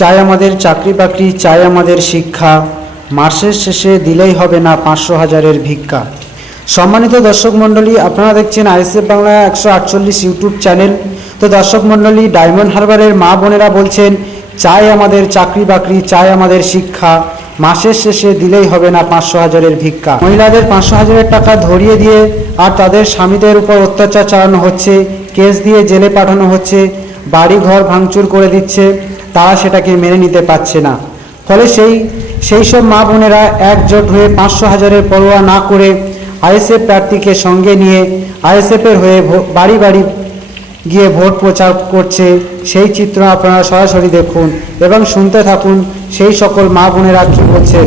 চাই আমাদের চাকরি বাকরি, চাই আমাদের শিক্ষা। মাসের শেষে দিলেই হবে না পাঁচশো হাজারের ভিক্ষা। সম্মানিত দর্শক মণ্ডলী, আপনারা দেখছেন আইএসএফ বাংলা একশো আটচল্লিশ ইউটিউব চ্যানেল। তো দর্শক মণ্ডলী, ডায়মন্ড হারবারের মা বোনেরা বলছেন, চাই আমাদের চাকরি বাকরি, চাই আমাদের শিক্ষা। মাসের শেষে দিলেই হবে না পাঁচশো হাজারের ভিক্ষা। মহিলাদের পাঁচশো হাজারের টাকা ধরিয়ে দিয়ে আর তাদের স্বামীদের উপর অত্যাচার চালানো হচ্ছে, কেস দিয়ে জেলে পাঠানো হচ্ছে বাড়ি ঘর ভাঙচুর করে দিচ্ছে। তারা সেটাকে মেনে নিতে পারছে না। ফলে সেই সেই সব মা বোনেরা একজোট হয়ে পাঁচশো হাজারের পরোয়া না করে আইএসএফ প্রার্থীকে সঙ্গে নিয়ে আইএসএফের হয়ে বাড়ি বাড়ি গিয়ে ভোট প্রচার করছে। সেই চিত্র আপনারা সরাসরি দেখুন এবং শুনতে থাকুন সেই সকল মা বোনেরা কী বলছেন।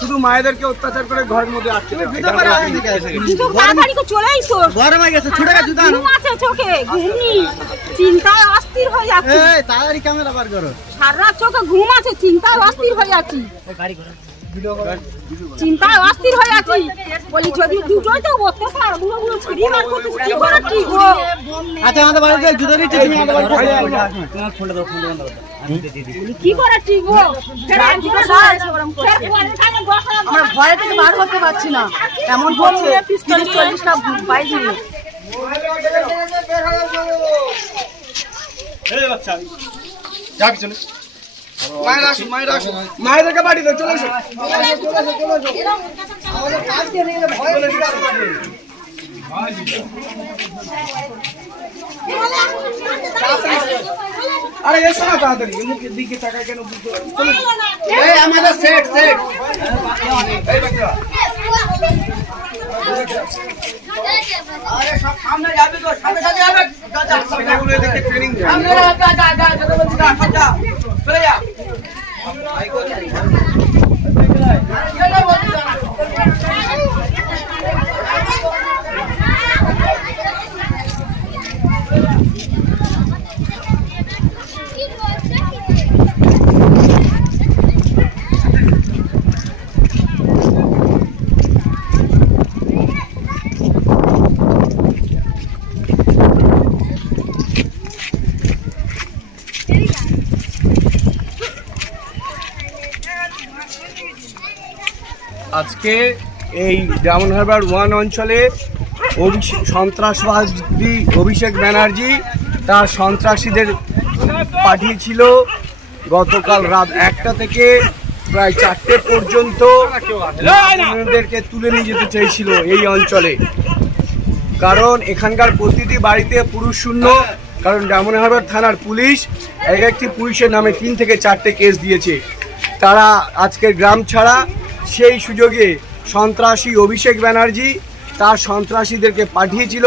শুধু মায়েদেরকে অত্যাচার করে ঘরের মধ্যে আটকে চিন্তায় অস্থির হয়ে যাচ্ছি। তাড়াতাড়ি ক্যামেরা বার করো। সারা রাত চোখে ঘুম আছে চিন্তায় অস্থির হয়ে যাচ্ছি। চিন্তায় অস্থির হয়ে যাচ্ছি। বলি যদি দুটোই তো অত্যাচার বুড়ো বুড়ো ছিড়ি মার করতে কি করে ঠিক গো আচ্ছা আমাদের বাড়িতে জুতো দিচ্ছি তুমি আমাদের বাড়িতে বলি, কি করে ঠিক গো বসা, আমরা ভয় থেকে বার হতে পারছি না। এমন হচ্ছে তিরিশ চল্লিশ না বাইশ মিনিট এই বাচ্চা, মায়ের আসুন মায়ের আসুন। মায়েদেরকে বাড়ি চলে এসো আরে এসো না তাড়াতাড়ি। মুখের দিকে তাকায় কেন বুঝতে পারছি? চলে। এসো। এই আমাদের সেট সেট এই বাচ্চা ছেলেগুলো এদেরকে ট্রেনিং দেয় আজকে এই ডায়মন্ড হারবার ওয়ান অঞ্চলে সন্ত্রাসবাদী অভিষেক ব্যানার্জি তার সন্ত্রাসীদের পাঠিয়েছিল গতকাল রাত একটা থেকে প্রায় চারটে পর্যন্ত মানুষদেরকে তুলে নিয়ে যেতে চেয়েছিল এই অঞ্চলে। কারণ এখানকার প্রতিটি বাড়িতে পুরুষ শূন্য, কারণ ডায়মন্ড হারবার থানার পুলিশ এক একটি পুলিশের নামে তিন থেকে চারটে কেস দিয়েছে। তারা আজকের গ্রাম ছাড়া সেই সুযোগে সন্ত্রাসী অভিষেক ব্যানার্জি তার সন্ত্রাসীদেরকে পাঠিয়েছিল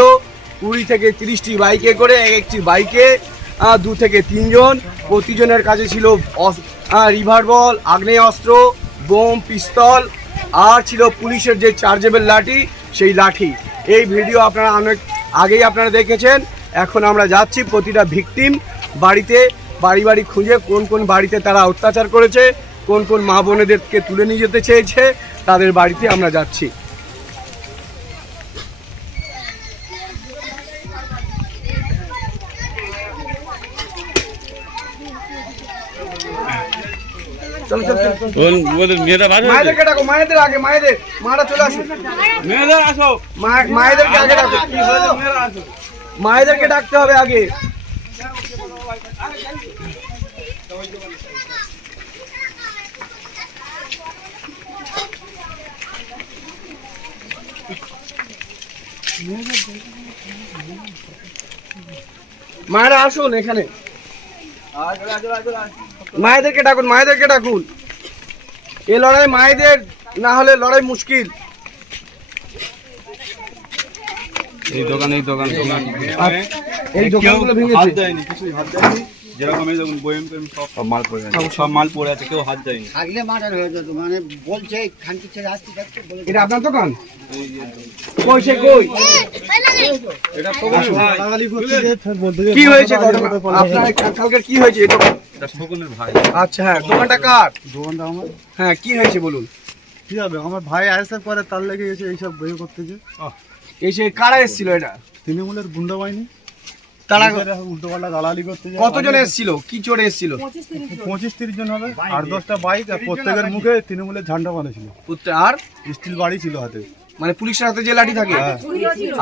কুড়ি থেকে তিরিশটি বাইকে করে, এক একটি বাইকে দু থেকে তিনজন। প্রতিজনের কাছে ছিল রিভার বল আগ্নেয় অস্ত্র বোম, পিস্তল, আর ছিল পুলিশের যে চার্জেবল লাঠি, সেই লাঠি। এই ভিডিও আপনারা অনেক আগেই আপনারা দেখেছেন। এখন আমরা যাচ্ছি প্রতিটা ভিকটিম বাড়িতে, বাড়ি বাড়ি খুঁজে কোন কোন বাড়িতে তারা অত্যাচার করেছে। কোন কোন মা বোনেদেরকে তুলে নিয়ে যেতে চেয়েছে তাদের বাড়িতে আমরা যাচ্ছি? মায়েদেরকে ডাকো মায়েদের আগে মায়েদের মারা চলে আসুন মেয়েদের আসো। মায়েদেরকে আগে ডাকো। মায়েদেরকে ডাকতে হবে আগে। মায়েরা আসুন এখানে। মায়েদেরকে ডাকুন মায়েদেরকে ডাকুন। এ লড়াই মায়েদের না হলে লড়াই মুশকিল। এই দোকান এই দোকান এই দোকানগুলো কেউ হাত দেয়নি কিছুই হাত দেয়নি। যেরকম এই দেখুন বয়েম সব সব মাল পড়ে আছে। সব মাল পড়ে আছে কেউ হাত দেয়নি। থাকলে মার্ডার হয়ে যেত মানে বলছে খানকি ছেড়ে আসছি এটা আপনার দোকান? কই সে কই? এটা খোকনের ভাই কি হয়েছে আপনার কালকে কি হয়েছে এটা ভাই। আচ্ছা হ্যাঁ দোকানটা কার? দোকানটা আমার। হ্যাঁ কি হয়েছে বলুন? কি হবে? আমার ভাই আইএসএফ করে তার লেগে এসে এইসব বই করতেছে। এসে কারা এসেছিল এটা? তৃণমূলের গুন্ডা বাহিনী। তারা উল্টো পাল্টা দালালি করতে কতজন এসেছিল? কি চড়ে এসেছিল? পঁচিশ তিরিশ জন। হবে আর দশটা বাইক আর প্রত্যেকের মুখে তৃণমূলের ঝান্ডা উত্তর- আর? স্টিল বাড়ি ছিল হাতে। মানে পুলিশের হাতে যে লাঠি থাকে? হ্যাঁ।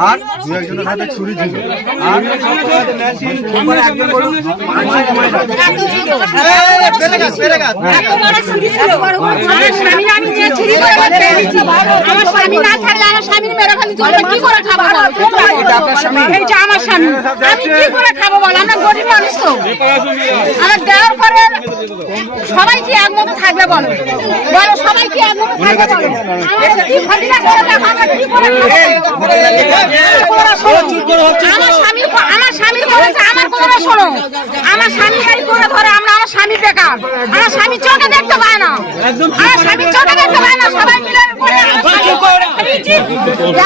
আর? দু একজনের হাতে ছুরি ছিল। আর? মানে আমার স্বামী না থাকলে আমার স্বামীর মেরে ফেলি কি করে খাব এইটা আমার স্বামী আমি কি করে খাব বল আমরা গরিব মানুষ তো আমার দেওয়ার পরে সবাই কি একমত থাকবে বলো বলো সবাই কি একমত থাকবে বলো আমার কি ক্ষতিটা করে দেখো, আমরা কি করে খাব? আমার স্বামীর আমার কথা শোনো। আমার স্বামী গাড়ি করে ধরে আমরা আমার স্বামী বেকার। আমার স্বামী চোখে দেখতে পায় না। আমার স্বামী চোখে দেখতে পায় না সবাই মিলে করে আমার স্বামী করে ফেলেছি।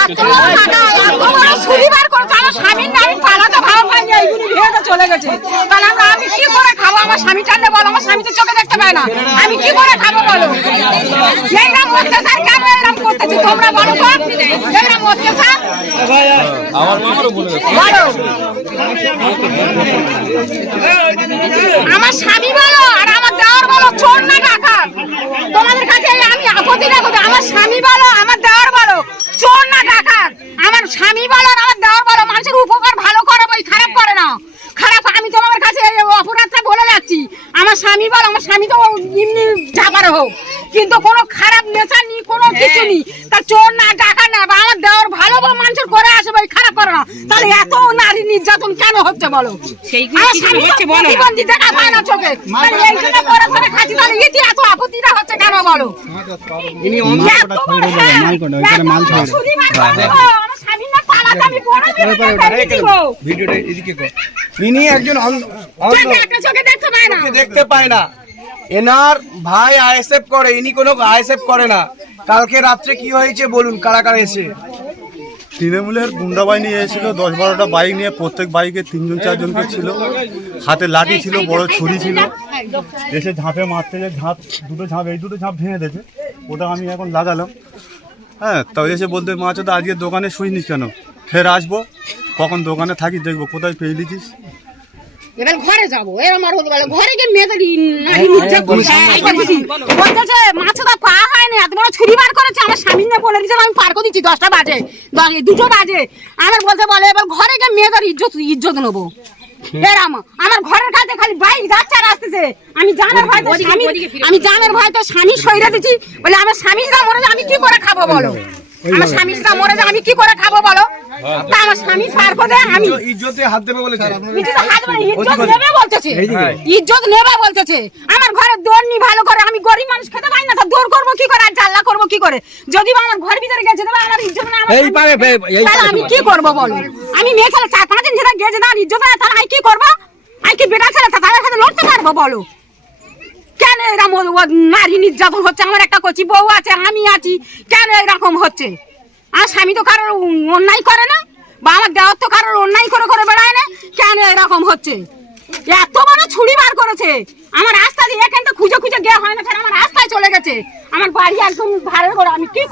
এত বড় টাকা, এত বড় ছুরি বার করেছে, আমার স্বামীর নামে পালাতে ভালো পাইনি, এইগুলি ভেঙে চলে গেছে। তাহলে আমরা আমি কি করে খাব? আমার স্বামী টানলে বলো আমার স্বামী তো চোখে দেখতে পায় না। আমি কি করে খাব বলো? এইরকম অত্যাচার কেন এরকম করতেছি? তোমরা বলো তো। এরকম অত্যাচার? বলো আমার স্বামী বলো আর আমার দেওয়ার বলো চোর না টাকা তোমাদের কাছে আমি আপত্তি যে আমার স্বামী বলো আমার দেওয়ার বলো চোর না টাকা আমার স্বামী বলো আর আমার দেওয়ার বলো মানুষের উপকার ভালো করে বই খারাপ করে না খারাপ আমি তোমাদের কাছে অপরাধটা বলে যাচ্ছি। আমার স্বামী বলো আমার স্বামী তো এমনি হোক। কিন্তু কোনো খারাপ নেচার নেই কোনো কিছু নেই। তা চোর না টাকা না বা ভালো বা মানুষের করে আসে ভাই খারাপ করে না। তাহলে এত নারী নির্যাতন কেন হচ্ছে বলো? আমার স্বামী তো প্রতিবন্ধী দেখা পায় না চোখে। তাহলে এই করে করে খাচ্ছি তাহলে এটি এত আপত্তিটা হচ্ছে কেন বলো? ইনি এত বড়, এত বড় ছুরি মারবো, আমার স্বামীর না পালাতে আমি বড় মেরে ফেলে দিব। ভিডিওটা এদিকে কর। ইনি একজন অন্ধ অন্ধ। চোখে একটা চোখে দেখতে পায় না। দেখতে পায় না। এনার ভাই আইএসএফ করে ইনি কোনো আইএসএফ করে না। কালকে রাত্রে কি হয়েছে বলুন কারা কারা এসে? তৃণমূলের গুন্ডা বাহিনী এসেছিল, দশ বারোটা বাইক নিয়ে প্রত্যেক বাইকে তিনজন, চারজনকে ছিল। হাতে লাঠি ছিল, বড় ছুরি ছিল। এসে ঝাঁপে মারতে যে ঝাঁপ, দুটো ঝাঁপ, এই দুটো ঝাঁপ ভেঙে দিয়েছে। ওটা আমি এখন লাগালাম। হ্যাঁ তাও এসে বলতে মা তো আজকে দোকানে শুইনিস কেন? ফের আসব, কখন দোকানে থাকি দেখব, কোথায় পেয়ে দিছিস? এবার ঘরে যাব। এর আমার হতে পারে ঘরে গিয়ে মেয়েদের। বলতেছে মাছটা পা হয়নি এত বড় ছুরি বার করেছে আমার স্বামী নিয়ে বলে দিচ্ছে আমি পার করে দিচ্ছি দশটা বাজে। দুটো বাজে। আমার বলতে বলে এবার ঘরে গিয়ে মেয়েদের ইজ্জত ইজ্জত নেব। এরাম আমার ঘরের কাছে খালি বাইক যাচ্ছে আর আসতেছে। আমি জানের ভয় তো স্বামী আমি জানের ভয় তো স্বামী সইরা দিচ্ছি। বলে আমার স্বামী যা মরে আমি কি করে খাব বলো? আমার স্বামী মরে যায় আমি কি করে খাব বলো? তা আমার স্বামী পার করে আমি ইজ্জতে হাত দেবে বলেছে। ইজ্জত হাত ইজ্জত নেবে বলতেছে। ইজ্জত নেবে বলতেছে। আমার ঘরে দৌড় নি ভালো করে আমি গরিব মানুষ খেতে পাই না তো দৌড় করব কি করে আর জাল্লা করব কি করে? যদি বা আমার ঘর ভিতরে গেছে তবে আমার ইজ্জত না আমার তাহলে আমি কি করব বলো? আমি মেয়ে ছেলে চার পাঁচ দিন যেটা গেছে না আর ইজ্জত না তাহলে আমি কি করব? আমি কি বেটা ছেলে তা তাদের সাথে লড়তে পারব বলো? কেন এরকম নারী নির্যাতন হচ্ছে? আমার একটা কচি বউ আছে, আমি আছি। কেন এরকম হচ্ছে? আর স্বামী তো কারোর অন্যায় করে না বা আমার দেওয়ার তো কারোর অন্যায় করে করে বেড়ায় না। কেন এরকম হচ্ছে? এত বড় ছুরি বার করেছে। আমার রাস্তা দিয়ে এখান খুঁজে খুঁজে গিয়ে হয় না আমার রাস্তায় চলে গেছে। আমার বাড়ি একদম ধারে করে আমি কি